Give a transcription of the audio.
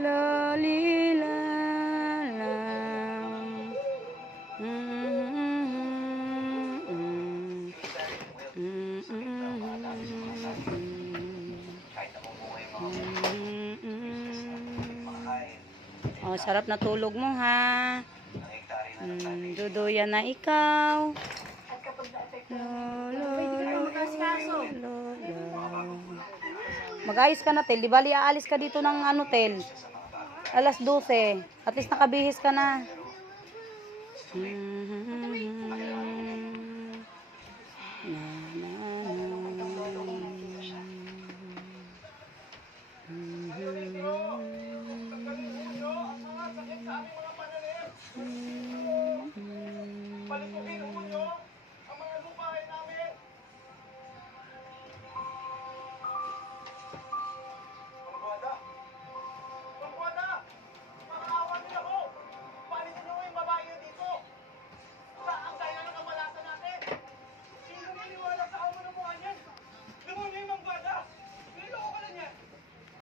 Lali la la. Oh, sarap na tulog mo ha. Duduyan na ikaw. Mag-ayos ka na, Tel. Di bali, aalis ka dito ng ano, Tel. Alas 12. At least nakabihis ka na.